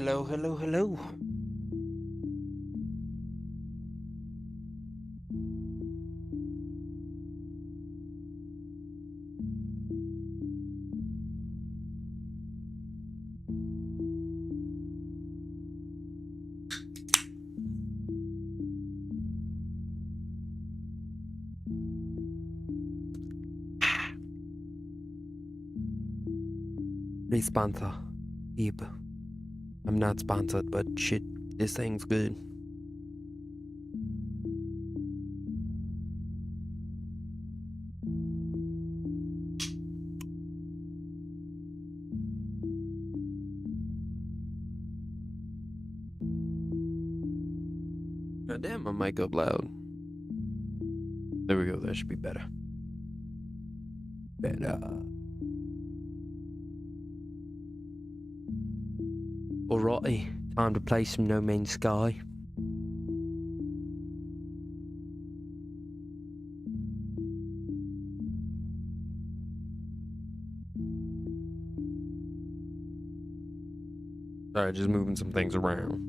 Hello, hello, hello. Free sponsor. Yep. I'm not sponsored, but shit, this thing's good. God damn, my mic up loud. There we go, that should be better. Better. Alrighty, time to play some No Man's Sky. Sorry, just moving some things around.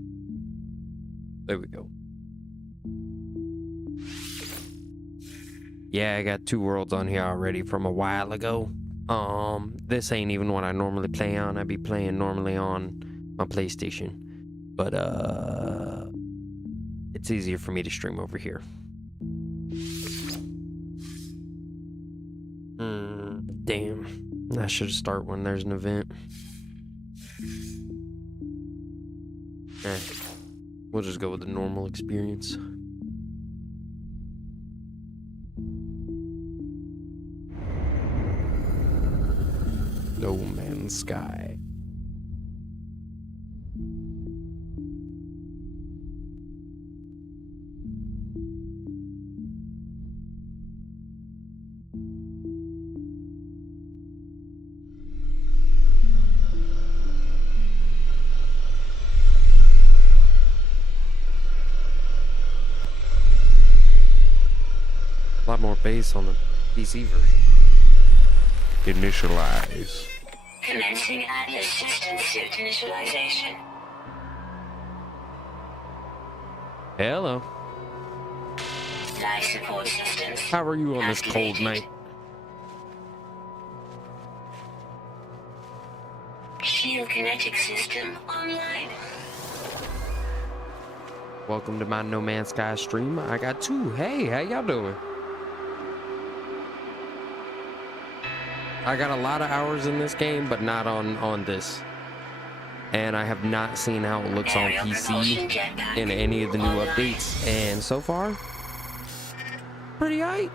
There we go. Yeah, I got 2 worlds on here already from a while ago. This ain't even what I normally play on. I be playing normally on my PlayStation, but it's easier for me to stream over here. Damn, I should start when there's an event. We'll just go with the normal experience. No Man's Sky. A lot more bass on the PC version. Initialize. Commencing Atlas system suit initialization. Hello. Life support systems. How are you on this cold night? Shield kinetic system online. Welcome to my No Man's Sky stream. I got 2. Hey, how y'all doing? I got a lot of hours in this game, but not on this. And I have not seen how it looks on PC in any of the new updates. And so far, pretty aight.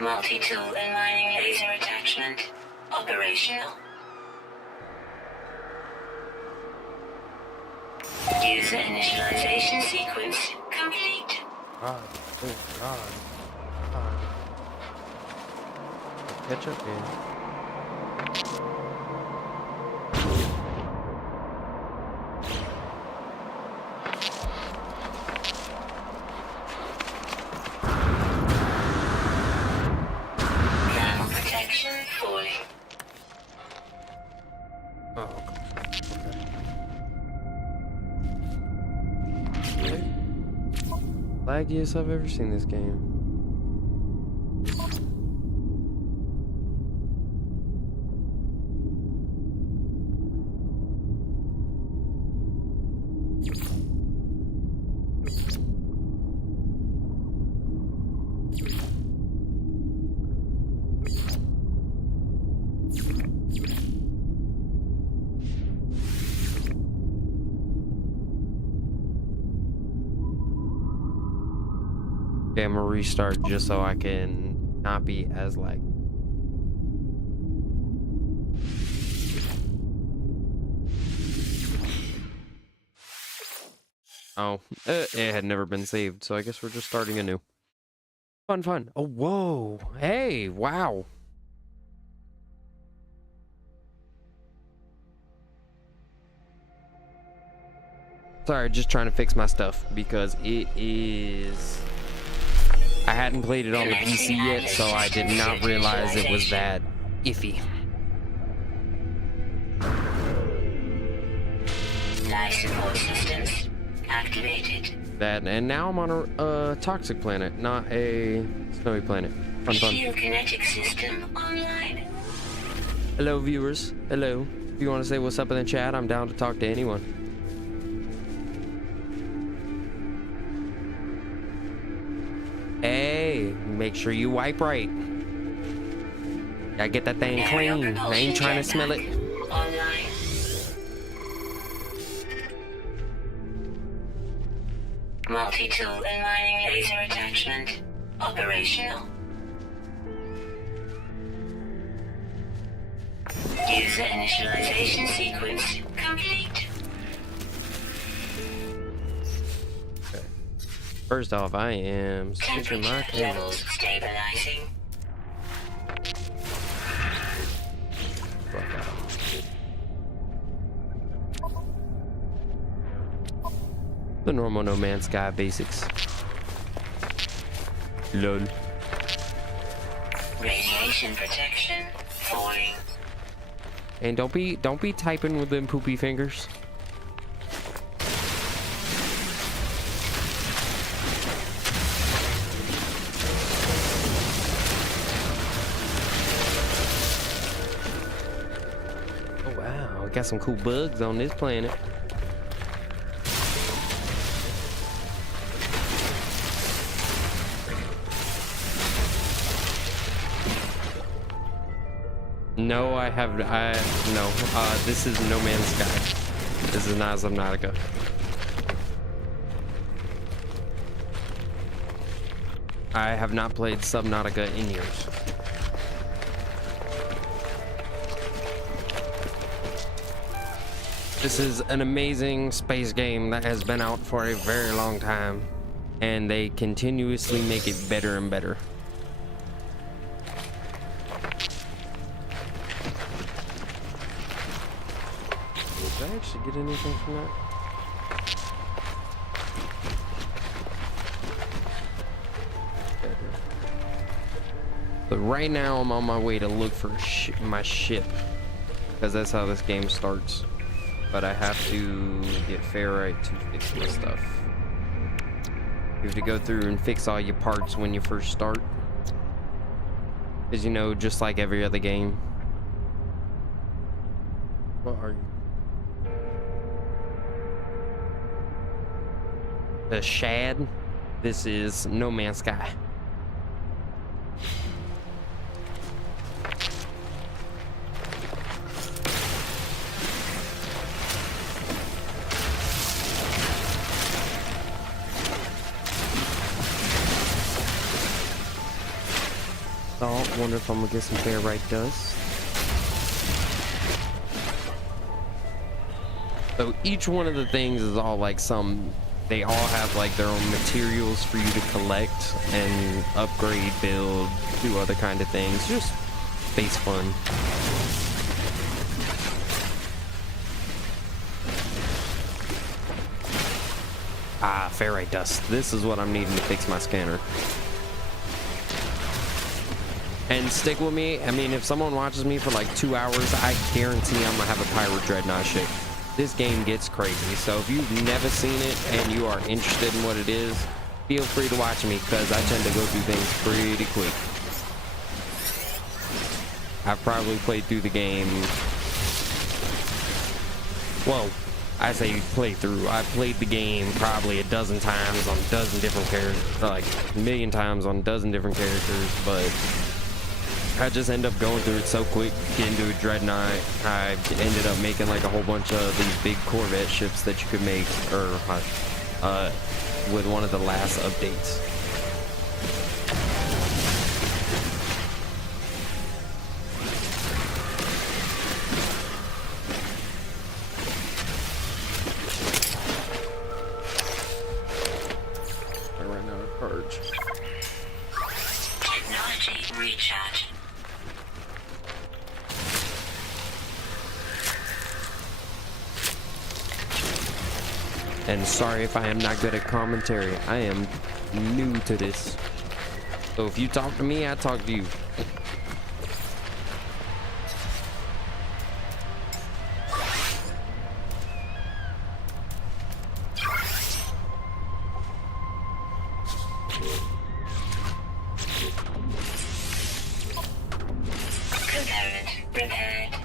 Multi-tool and mining laser attachment operational. User initialization sequence complete. God, oh God. Catch up here. Thermal protection fully. Oh, okay. Laggiest I've ever seen this game. Okay, I'm gonna restart just so I can not be as like. Oh, it had never been saved, so I guess we're just starting anew. Fun, fun. Oh, whoa. Hey, wow. Sorry, just trying to fix my stuff because it is. I hadn't played it on the PC yet, so I did not realize it was that iffy. Life support systems activated. That, and now I'm on a toxic planet, not a snowy planet. Fun, fun. Shield kinetic system online. Hello, viewers. Hello. If you want to say what's up in the chat, I'm down to talk to anyone. Hey, make sure you wipe right. Gotta get that thing clean. I ain't trying to smell it. Online. Multi-tool and mining laser attachment operational. User initialization sequence complete. Okay. First off, I am switching my Temperature camera. levels stabilizing. The normal No Man's Sky basics. Lol. Radiation protection falling. And don't be typing with them poopy fingers. Oh wow, got some cool bugs on this planet. No, this is No Man's Sky. This is not Subnautica. I have not played Subnautica in years. This is an amazing space game that has been out for a very long time, and they continuously make it better and better. Did I actually get anything from that? But right now I'm on my way to look for my ship, because that's how this game starts. But I have to get ferrite to fix my stuff. You have to go through and fix all your parts when you first start, because you know, just like every other game. What are you? The Shad. This is No Man's Sky. Oh, wonder if I'm gonna get some ferrite dust. So each one of the things is all like they all have like their own materials for you to collect and upgrade, build, do other kind of things. Just space fun. Ah, ferrite dust. This is what I'm needing to fix my scanner. And stick with me. I mean, if someone watches me for like 2 hours, I guarantee I'm gonna have a Pirate Dreadnought ship. This game gets crazy, so if you've never seen it and you are interested in what it is, feel free to watch me, because I tend to go through things pretty quick. I've probably played through the game, well, I say play through. I played the game probably a dozen times on a dozen different characters, like a million times on a dozen different characters, but I just end up going through it so quick, getting to a Dreadnought. I ended up making like a whole bunch of these big Corvette ships that you could make, or with one of the last updates. I ran out of cards. Technology recharge. And sorry if I am not good at commentary. I am new to this. So if you talk to me, I talk to you. Prepared.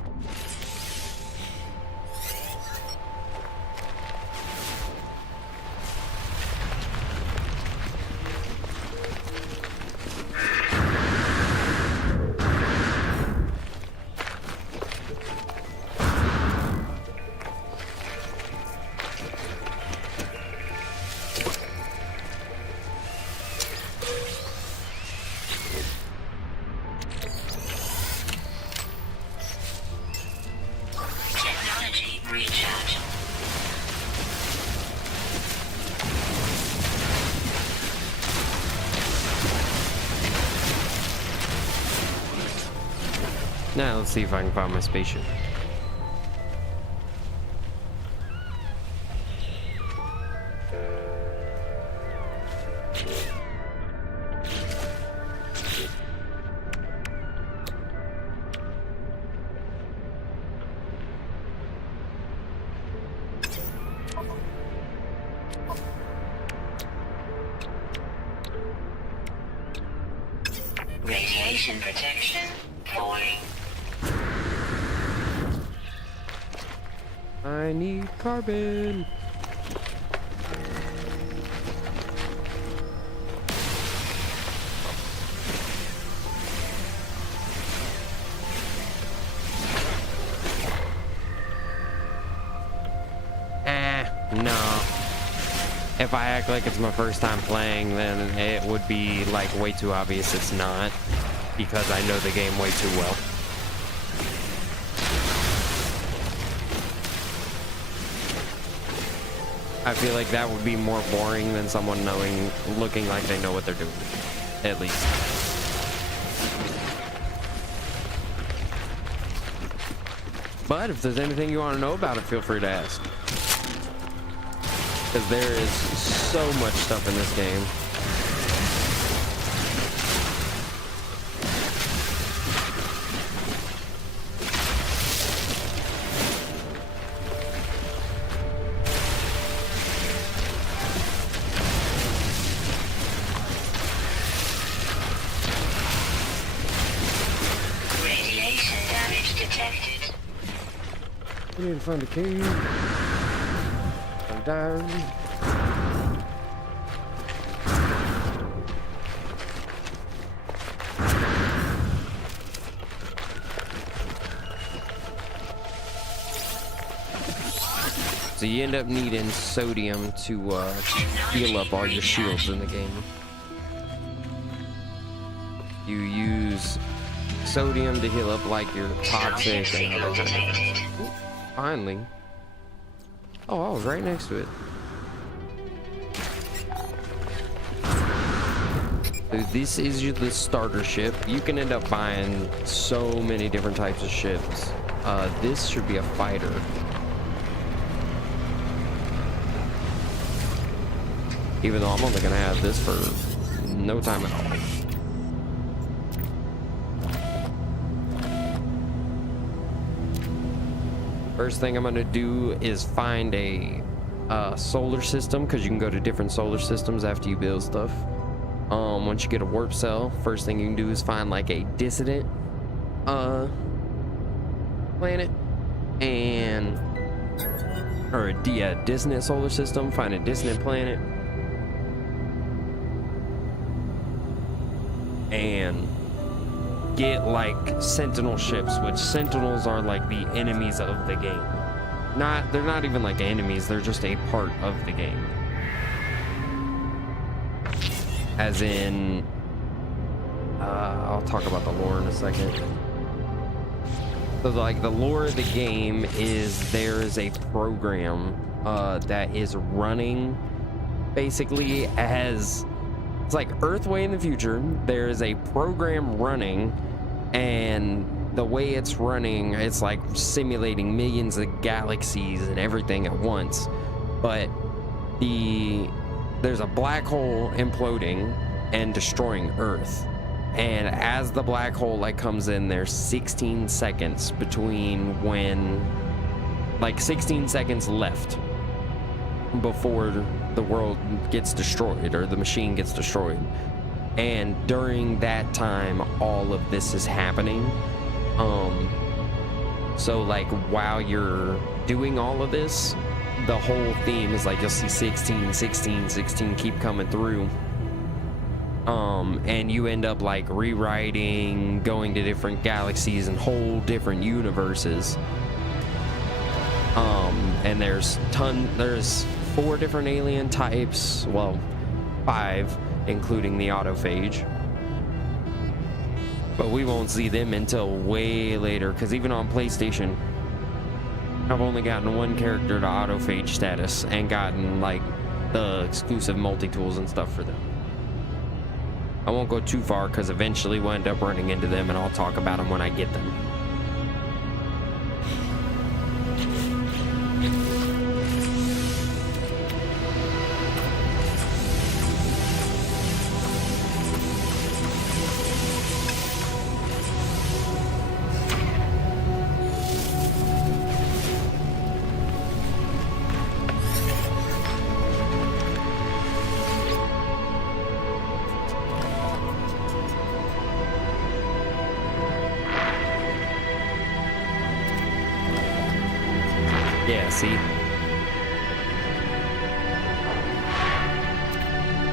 Technology recharge. Now let's see if I can find my spaceship. Radiation protection falling. I need carbon. No. If I act like it's my first time playing, then it would be like way too obvious it's not, because I know the game way too well. I feel like that would be more boring than someone looking like they know what they're doing, at least. But if there's anything you want to know about it, feel free to ask. Because there is so much stuff in this game. Radiation damage detected. I need to find a cave. I'm down. So you end up needing sodium to heal up all your shields in the game. You use sodium to heal up like your toxic and other kind of things. Ooh, finally. Oh, I was right next to it. So this is the starter ship. You can end up buying so many different types of ships. This should be a fighter. Even though I'm only gonna have this for no time at all. First thing I'm gonna do is find a solar system, because you can go to different solar systems after you build stuff. Once you get a warp cell, first thing you can do is find like a dissident planet, and or a dissonant solar system. Find a dissonant planet, and get like sentinel ships, which sentinels are like the enemies of the game. They're not even like enemies, they're just a part of the game. As in, I'll talk about the lore in a second. So like the lore of the game is there is a program that is running basically as, it's like Earthway in the future. There is a program running, and the way it's running, it's like simulating millions of galaxies and everything at once. But there's a black hole imploding and destroying Earth. And as the black hole like comes in, there's 16 seconds between when, like 16 seconds left before the world gets destroyed or the machine gets destroyed. And during that time, all of this is happening. So like while you're doing all of this, the whole theme is like you'll see 16, 16, 16 keep coming through. And you end up like rewriting, going to different galaxies and whole different universes. And there's 4 different alien types, well, 5, including the autophage. But we won't see them until way later, because even on PlayStation, I've only gotten 1 character to autophage status and gotten like the exclusive multi-tools and stuff for them. I won't go too far because eventually we'll end up running into them, and I'll talk about them when I get them. Yeah, see?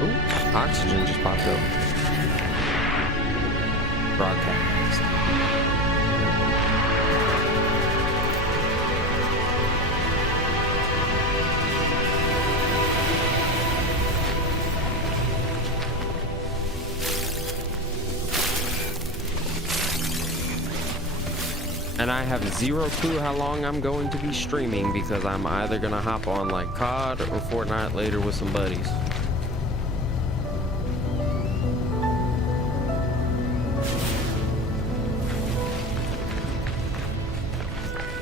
Ooh, oxygen just popped up. Broadcast. And I have 0 clue how long I'm going to be streaming, because I'm either gonna hop on like COD or Fortnite later with some buddies.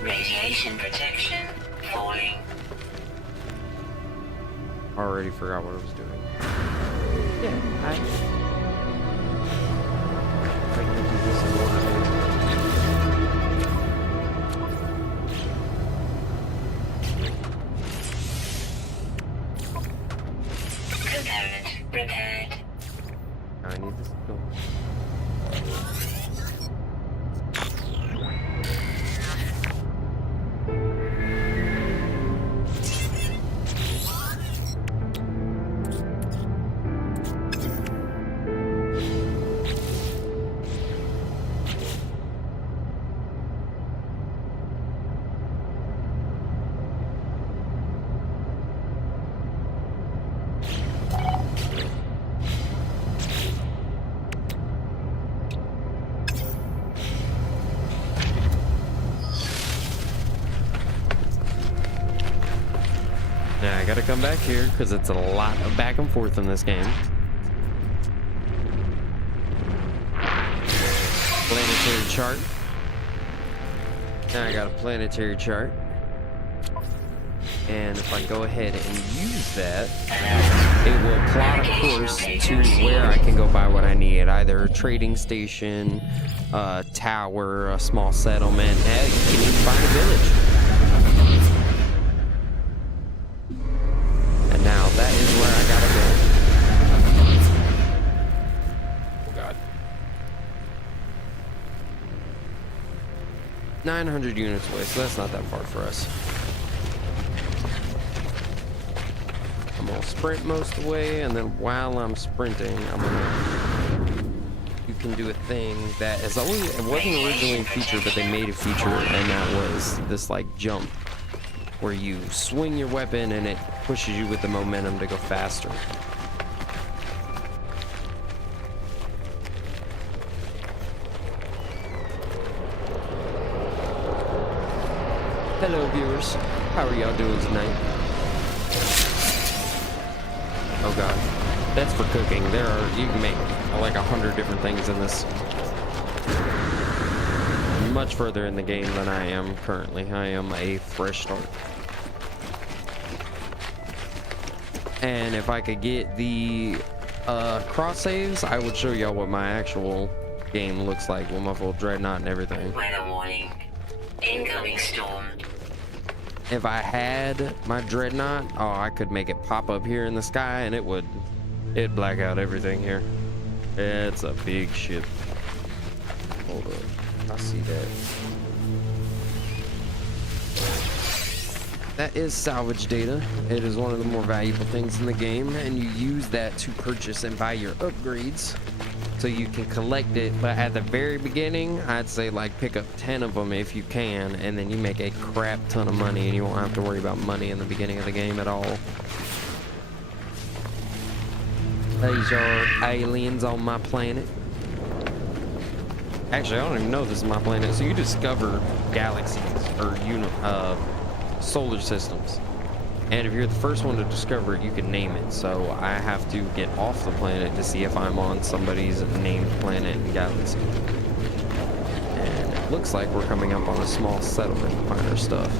Radiation protection falling. Already forgot what I was doing. Yeah, I can do this in order. Repaired. I need this to go. Now I gotta come back here because it's a lot of back and forth in this game. Planetary chart. Now I got a planetary chart. And if I go ahead and use that, it will plot a course to where I can go buy what I need. Either a trading station, a tower, a small settlement. Hell, you can even find a village. And now that is where I gotta go. Oh God. 900 units away, so that's not that far for us. I'm gonna sprint most of the way, and then while I'm sprinting, you can do a thing that is always, it wasn't originally a feature, but they made a feature, and that was this like jump where you swing your weapon and it pushes you with the momentum to go faster. Hello viewers, how are y'all doing tonight? Oh God, that's for cooking. You can make like 100 different things in this. I'm much further in the game than I am currently. I am a fresh start. And if I could get the cross saves, I would show y'all what my actual game looks like with my full dreadnought and everything. Weather warning. Incoming storm. If I had my dreadnought, oh, I could make it pop up here in the sky and it'd black out everything here. It's a big ship. Hold up, I see that. That is salvage data. It is one of the more valuable things in the game, and you use that to purchase and buy your upgrades so you can collect it. But at the very beginning, I'd say like pick up 10 of them if you can, and then you make a crap ton of money and you won't have to worry about money in the beginning of the game at all. These are aliens on my planet. Actually, I don't even know if this is my planet. So you discover galaxies or solar systems, and if you're the first one to discover it, you can name it. So I have to get off the planet to see if I'm on somebody's named planet and galaxy. And it looks like we're coming up on a small settlement to find our stuff.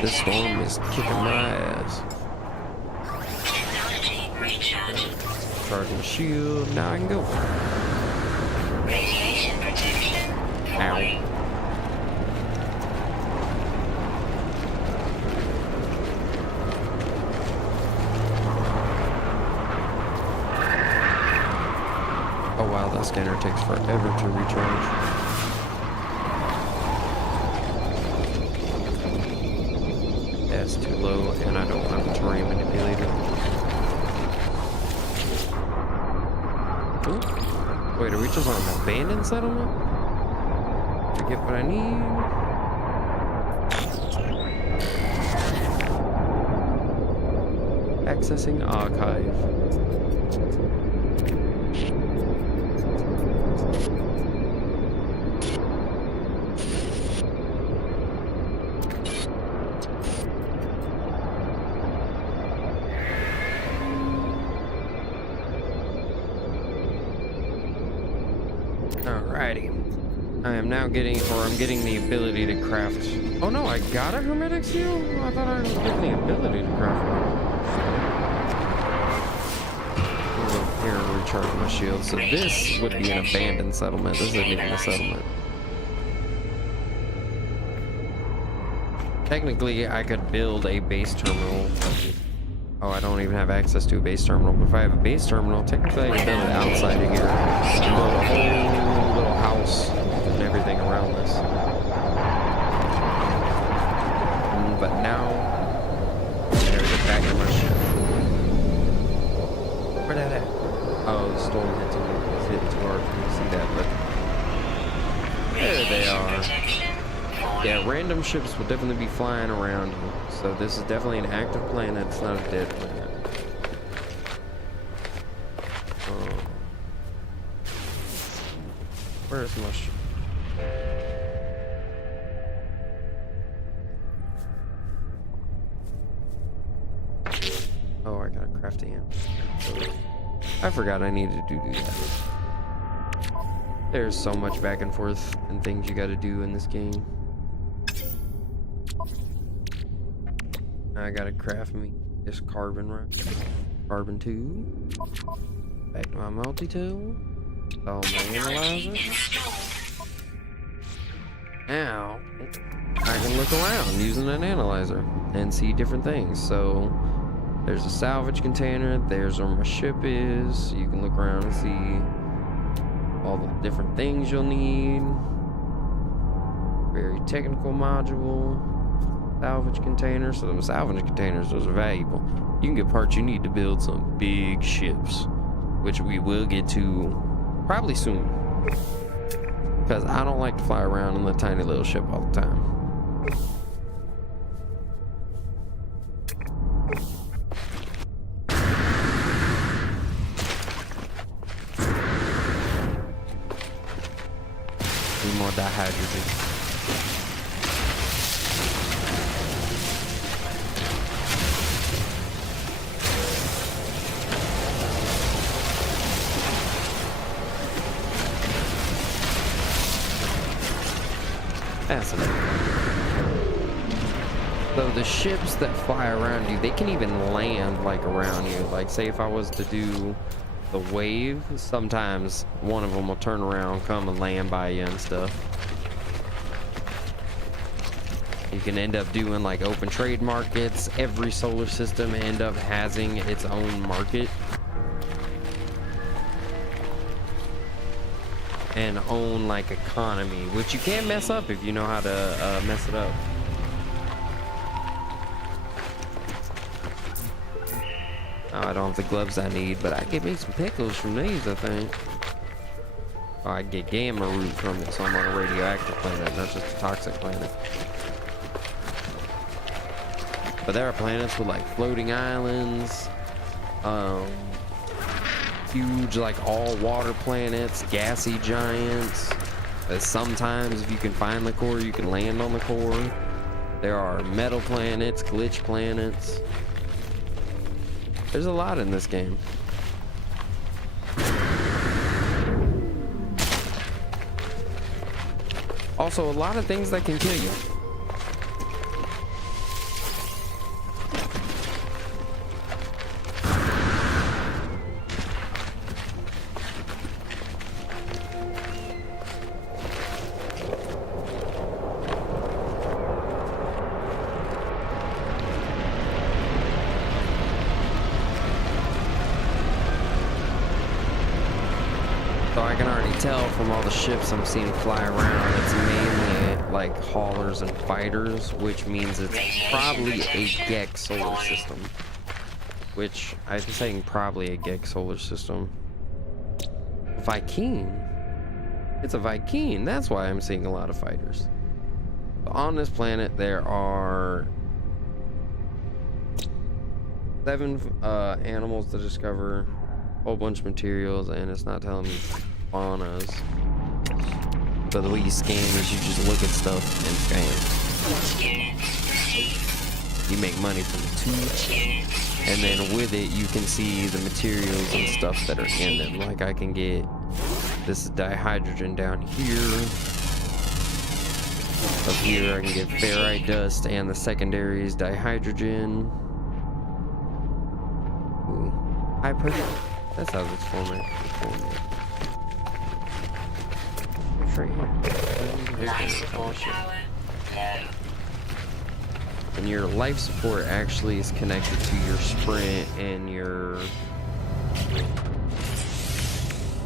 This storm is kicking my ass. Technology recharge. Charging the shield. Now I can go. Radiation protection. Ow. Oh wow, that scanner takes forever to recharge. That's too low, and I don't have a terrain manipulator. Ooh. Wait, are we just on an abandoned settlement? Forget what I need. Accessing archive. Alrighty. I am now getting, I'm getting the ability to craft. Oh no, I got a hermetic seal? I thought I was getting the ability to craft one. Go here and recharge my shield. So this would be an abandoned settlement. This isn't even a settlement. Technically, I could build a base terminal. Oh, I don't even have access to a base terminal. But if I have a base terminal, technically I can build it outside of here. And build a whole little house and everything around this. But now, I gotta get back to my ship. Where that at? Oh, the storm it's hitting too hard for me to see that, but there they are. Yeah, random ships will definitely be flying around you. So this is definitely an active planet. It's not a dead planet. Where's my ship? Oh, I gotta craft the amp. I forgot I needed to do that. There's so much back and forth and things you gotta do in this game. I gotta craft me this carbon, right? Carbon 2. Back to my multi-tool. Oh, my analyzer. Now, I can look around using an analyzer and see different things. So, there's a salvage container. There's where my ship is. You can look around and see all the different things you'll need. Very technical module. Salvage containers. So, the salvage containers, those are valuable. You can get parts you need to build some big ships, which we will get to probably soon. Because I don't like to fly around in the tiny little ship all the time. Need more dihydrogen. So the ships that fly around you, they can even land like around you. Like say if I was to do the wave, sometimes one of them will turn around, come and land by you and stuff. You can end up doing like open trade markets. Every solar system end up having its own market. and own like economy, which you can't mess up if you know how to mess it up. Oh, I don't have the gloves I need, but I can make some pickles from these, I think. Oh, I get gamma root from it, so I'm on a radioactive planet, not just a toxic planet. But there are planets with like floating islands, huge like all water planets, gassy giants. Sometimes if you can find the core, you can land on the core. There are metal planets, glitch planets. There's a lot in this game. Also, a lot of things that can kill you. So I can already tell from all the ships I'm seeing fly around, it's mainly like haulers and fighters, which means it's probably a Gek solar system. Which I'm saying probably a Gek solar system. Vy'keen. It's a Vy'keen. That's why I'm seeing a lot of fighters. On this planet, there are 7 animals to discover. Whole bunch of materials, and it's not telling me faunas. But the way you scan is you just look at stuff and scan. You make money from the tubes, and then with it you can see the materials and stuff that are in them. Like I can get this dihydrogen down here. Up here I can get ferrite dust, and the secondary is dihydrogen. Ooh, high pressure. That's how it's formatted. It's right here. And your life support actually is connected to your sprint and your...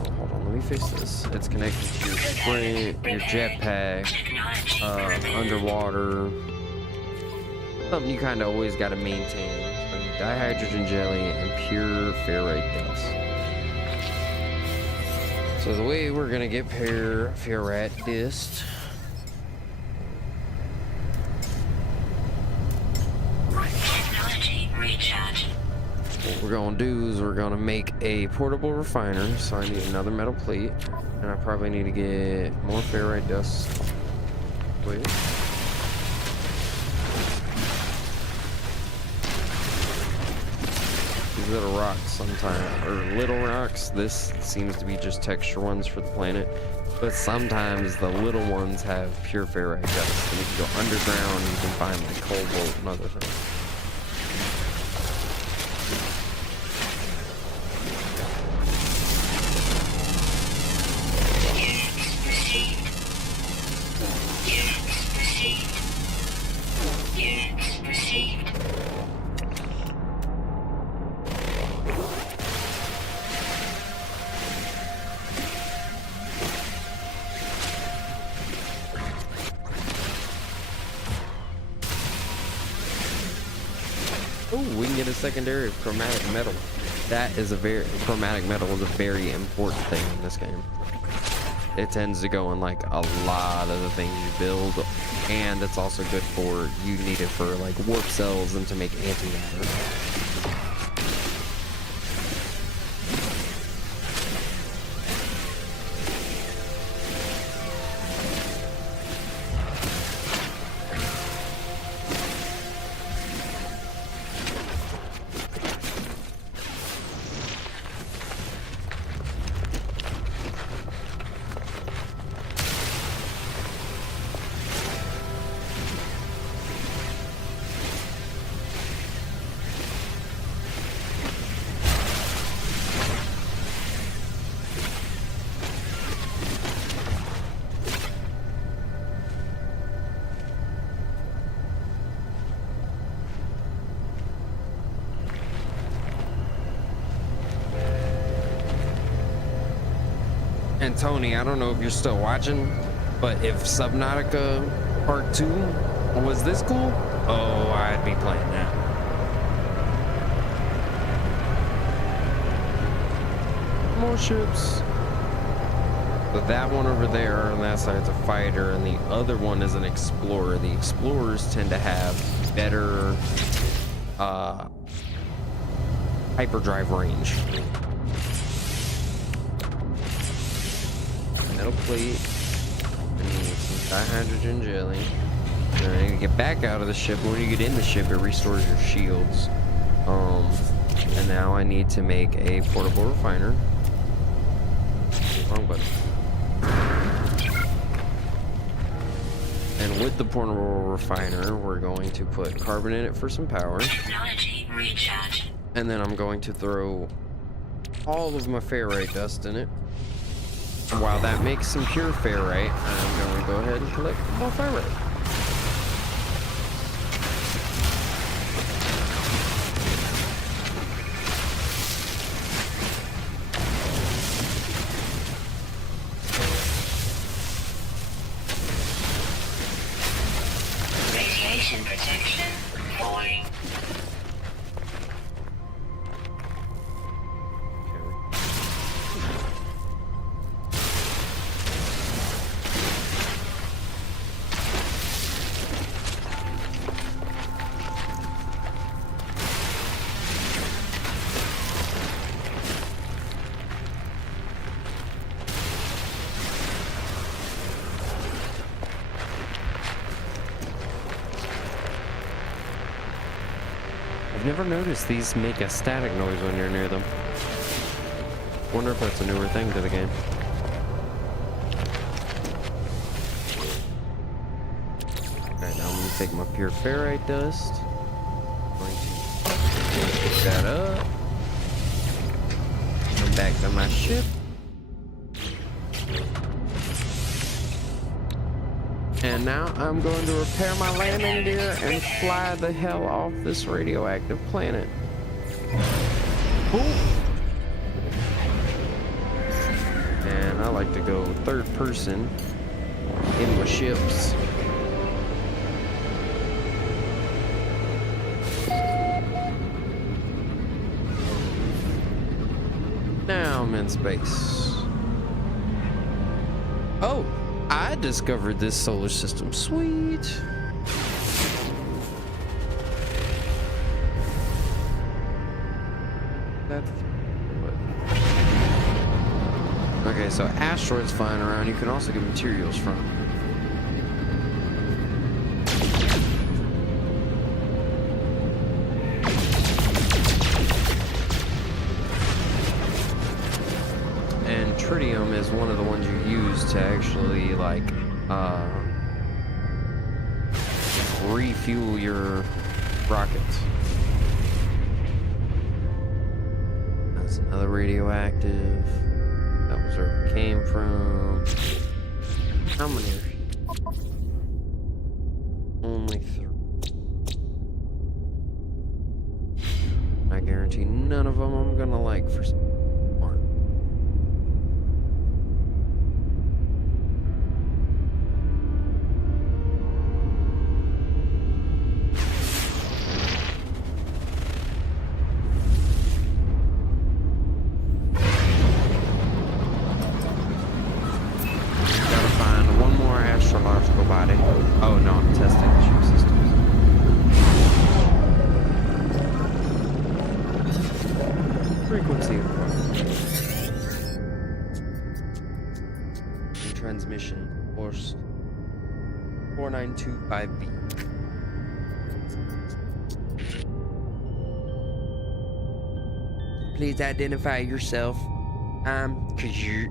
Oh, hold on, let me fix this. It's connected to your sprint, your jetpack, underwater. Something you kind of always got to maintain. So dihydrogen jelly and pure ferrite dust. So the way we're gonna get pure ferrite dust, what we're gonna do is we're gonna make a portable refiner. So I need another metal plate, and I probably need to get more ferrite dust. Wait. Little rocks sometimes, or little rocks. This seems to be just texture ones for the planet, but sometimes the little ones have pure ferrite dust, and if you go underground you can find like cobalt and other things. We can get a secondary of chromatic metal. That is chromatic metal is a very important thing in this game. It tends to go in like a lot of the things you build, and it's also good for, you need it for like warp cells and to make antimatter. And Tony, I don't know if you're still watching, but if Subnautica Part 2 was this cool, oh, I'd be playing that. More ships. But that one over there on that side's a fighter, and the other one is an explorer. The explorers tend to have better hyperdrive range. Metal plate. I need some dihydrogen jelly. And I need to get back out of the ship. When you get in the ship, it restores your shields. And now I need to make a portable refiner. Wrong button. And with the portable refiner, we're going to put carbon in it for some power. Technology recharge. And then I'm going to throw all of my ferrite dust in it. And while that makes some pure ferrite, I'm going to go ahead and collect more ferrite. Radiation protection falling. I've never noticed these make a static noise when you're near them. Wonder if that's a newer thing to the game. Alright, now I'm gonna take my pure ferrite dust. I'm going to pick that up. Come back to my ship. And now I'm going to repair my landing gear and fly the hell off this radioactive planet. Cool. And I like to go third person in my ships. Now I'm in space. Oh! I discovered this solar system. Sweet. That's okay, so asteroids flying around, you can also get materials from. And tritium is one of the ones you use to actually like refuel your rockets. That's another radioactive. That was where it came from. How many? Only 3. I guarantee none of them I'm gonna like for some. Body. Oh no, I'm testing the ship systems. Frequency. Transmission course 4925B. Please identify yourself. Kajir.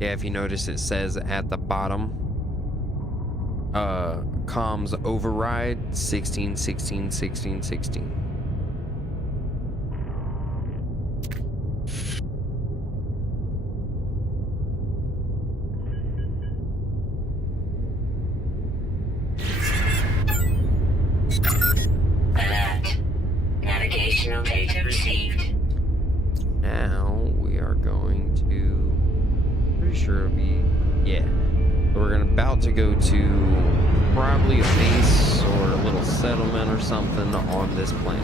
Yeah, if you notice, it says at the bottom, comms override 16, 16, 16, 16. Alert. Navigational data received. Now we pretty sure it'll be, yeah. We're about to go to probably a base or a little settlement or something on this planet.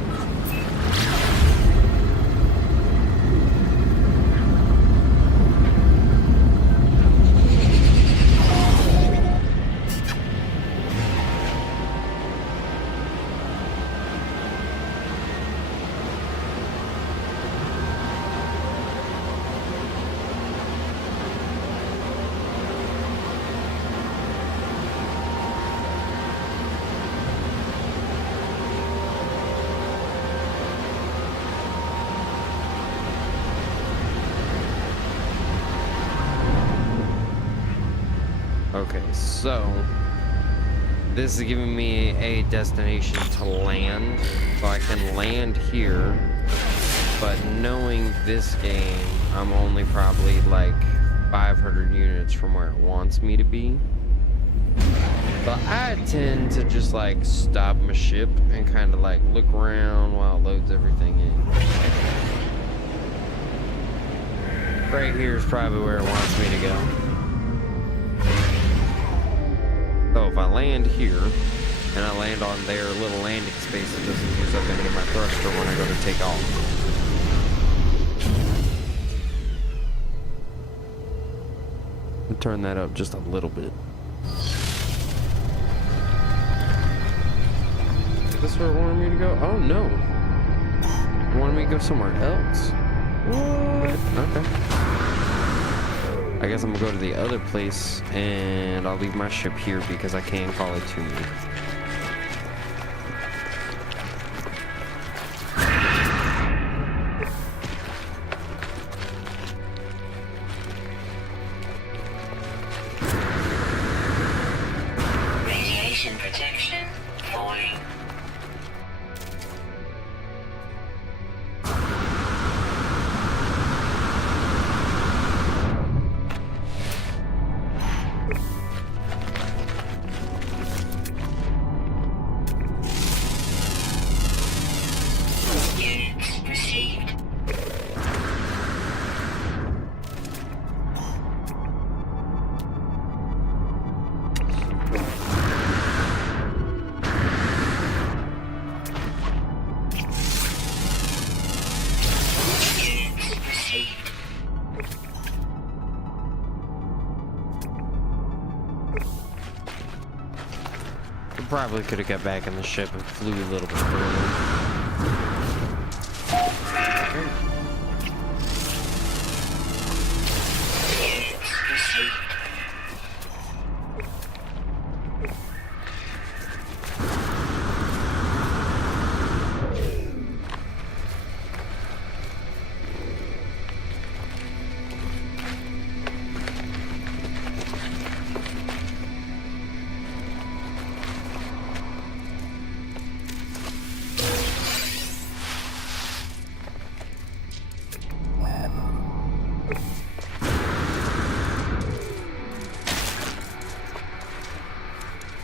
Okay, so this is giving me a destination to land, so I can land here, but knowing this game, I'm only probably like 500 units from where it wants me to be. But I tend to just like stop my ship and kind of like look around while it loads everything in. Right here is probably where it wants me to go. So if I land here, and I land on their little landing space, it doesn't use up any of my thruster when I go to take off. I'll turn that up just a little bit. Is this where it wanted me to go? Oh no. It wanted me to go somewhere else. What? Okay. I guess I'm gonna go to the other place and I'll leave my ship here because I can call it to me. Radiation protection falling. Units received. Units received. I probably could have got back in the ship and flew a little bit further. Units received.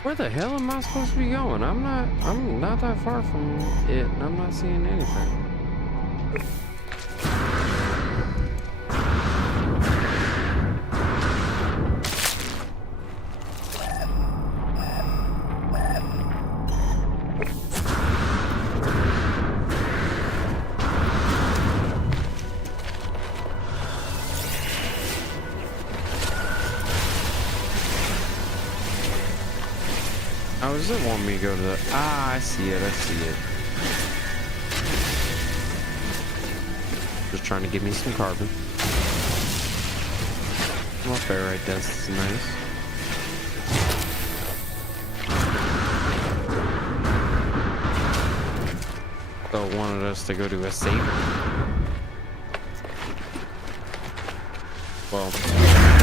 Where the hell am I supposed to be going? I'm not that far from it, and I'm not seeing anything. Oh, does it want me to go to the... Ah, I see it, I see it. Just trying to give me some carbon. Well, ferrite dust is nice. So it wanted us to go to a safe. Well, it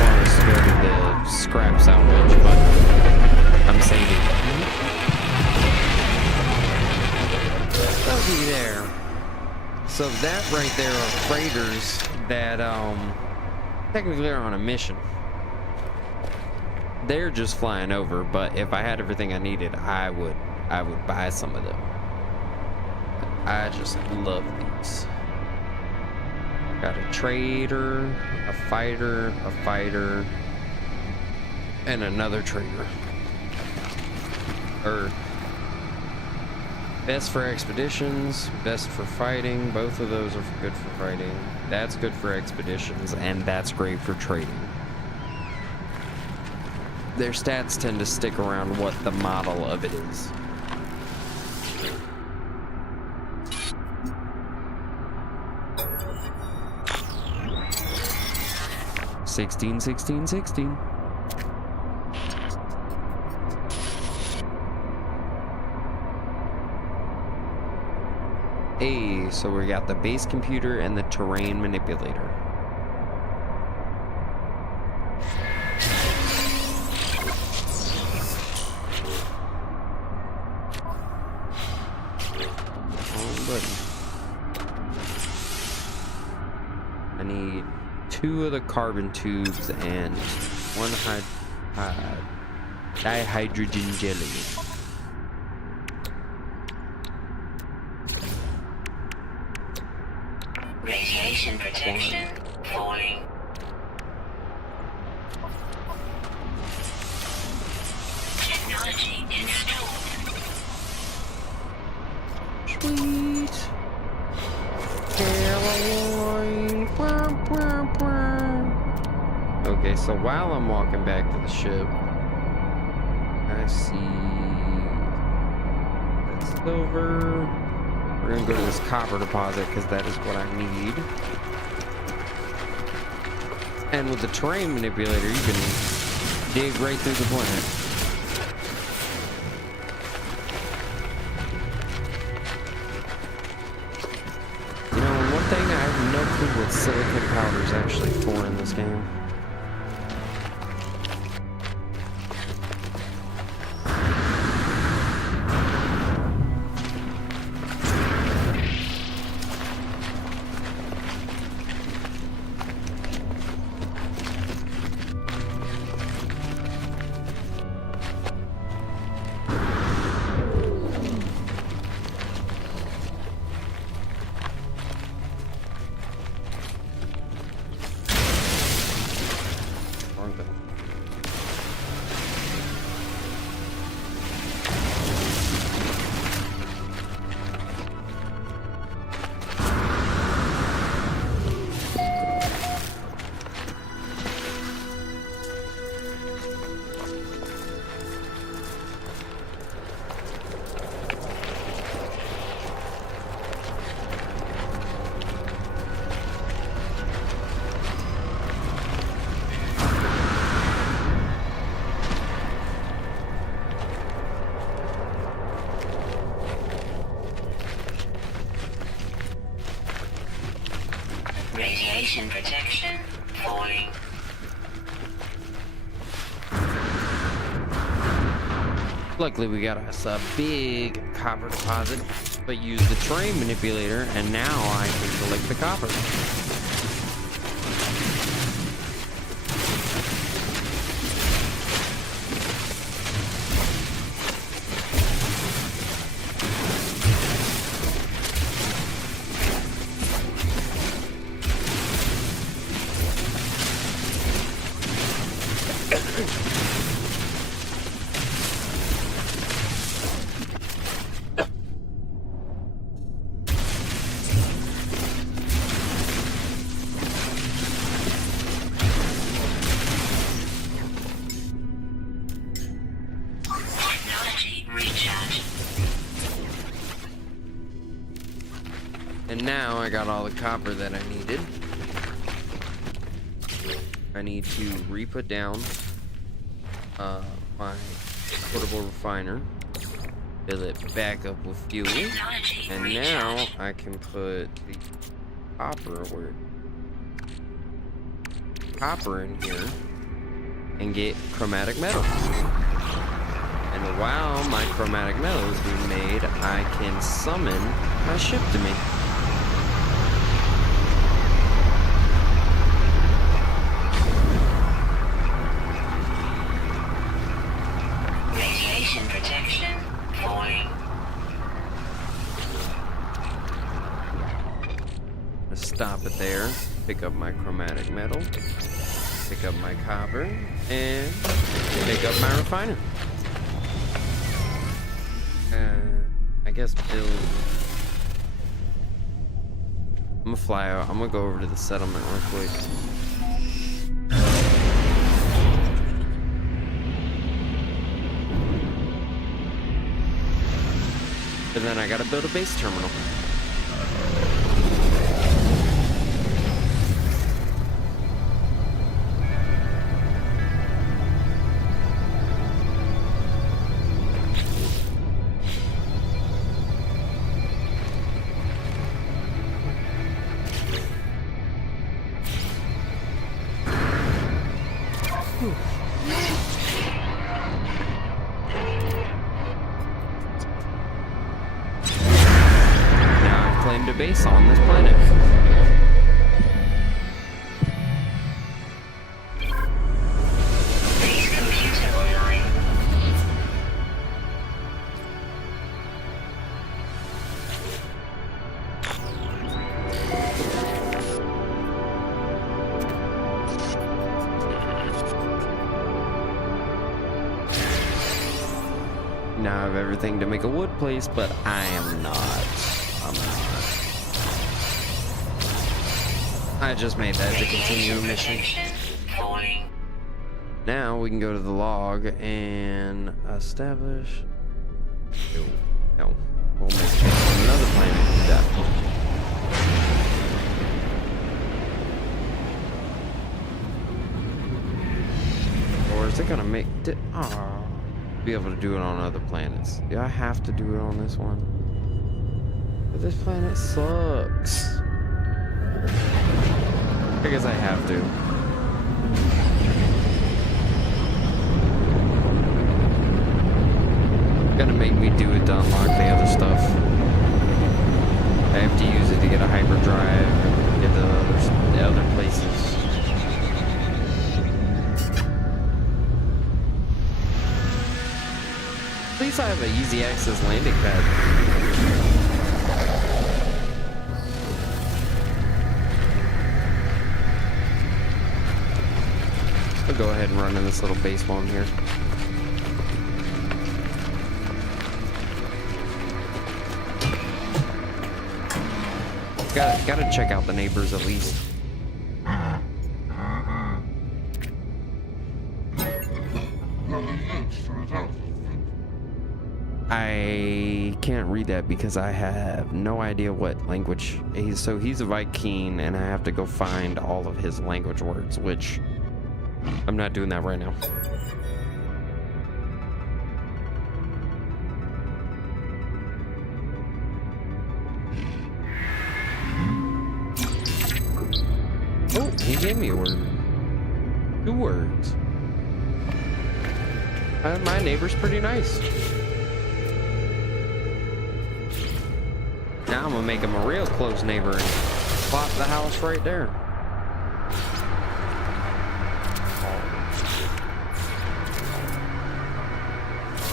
wanted us to go to the scrap salvage, but I'm saving. That'll be there. So that right there are freighters that technically are on a mission. They're just flying over, but if I had everything I needed, I would buy some of them. I just love these. Got a trader, a fighter, and another trader. Best for expeditions, best for fighting. Both of those are good for fighting. That's good for expeditions, and that's great for trading. Their stats tend to stick around what the model of it is. $16, $16, $16. Hey, so we got the base computer and the terrain manipulator. Oh, buddy. I need 2 of the carbon tubes and 1 dihydrogen jelly. Radiation protection falling. Technology installed. Sweet Caroline. Okay, so while I'm walking back to the ship, I see the silver. We're gonna go to this copper deposit because that is what I need. And with the terrain manipulator, you can dig right through the planet. You know, and one thing, I have no clue what silicon powder is actually for in this game. Radiation protection falling. Luckily, we got us a big copper deposit, but use the terrain manipulator, and now I can collect the copper. And now I got all the copper that I needed. I need to re-put down my portable refiner, fill it back up with fuel, and now I can put the copper in here and get chromatic metal. And while my chromatic metal is being made, I can summon my ship to me. Radiation protection falling. Let's stop it there. Pick up my chromatic metal. Pick up my copper. And pick up my refiner. I guess build. I'm gonna fly out. I'm gonna go over to the settlement real quick. And then I gotta build a base terminal. A base on this planet. Base computer online. Now I have everything to make a wood place, but I am not. I'm not. I just made that to continue a mission. Now we can go to the log and establish. No. We'll make it on another planet. Do that. Or is it gonna make it? Be able to do it on other planets. Do I have to do it on this one? But this planet sucks. I guess I have to. Gonna make me do it to unlock the other stuff. I have to use it to get a hyperdrive, get the other places. At least I have an easy access landing pad. I'll go ahead and run in this little base while I'm here. Gotta check out the neighbors at least. I can't read that because I have no idea what language he's a Viking, and I have to go find all of his language words, which I'm not doing that right now. Oh, he gave me a word. 2 words. My neighbor's pretty nice. Now I'm gonna make him a real close neighbor and plop the house right there.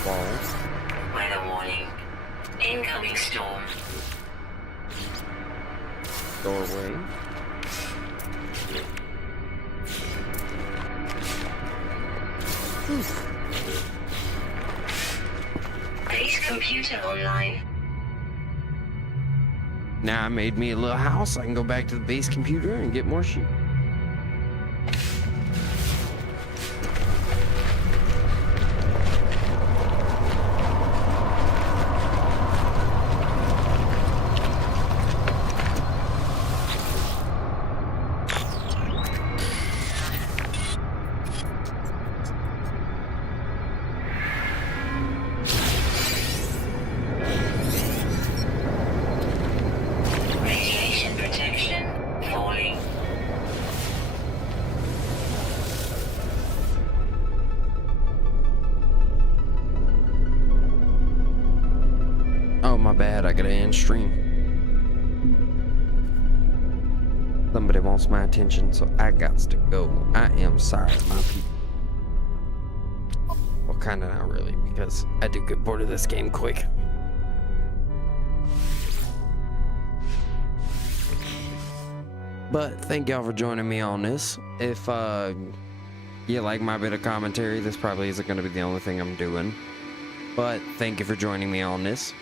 Walls. Weather warning. Incoming storm. Doorway. Base computer online. Now I made me a little house. I can go back to the base computer and get more sheep. Radiation protection falling. Oh, my bad. I gotta end stream. Somebody wants my attention, so I got to go. I am sorry, my people. Well, kinda not really, because I do get bored of this game quick. But thank y'all for joining me on this. If you like my bit of commentary, this probably isn't going to be the only thing I'm doing. But thank you for joining me on this.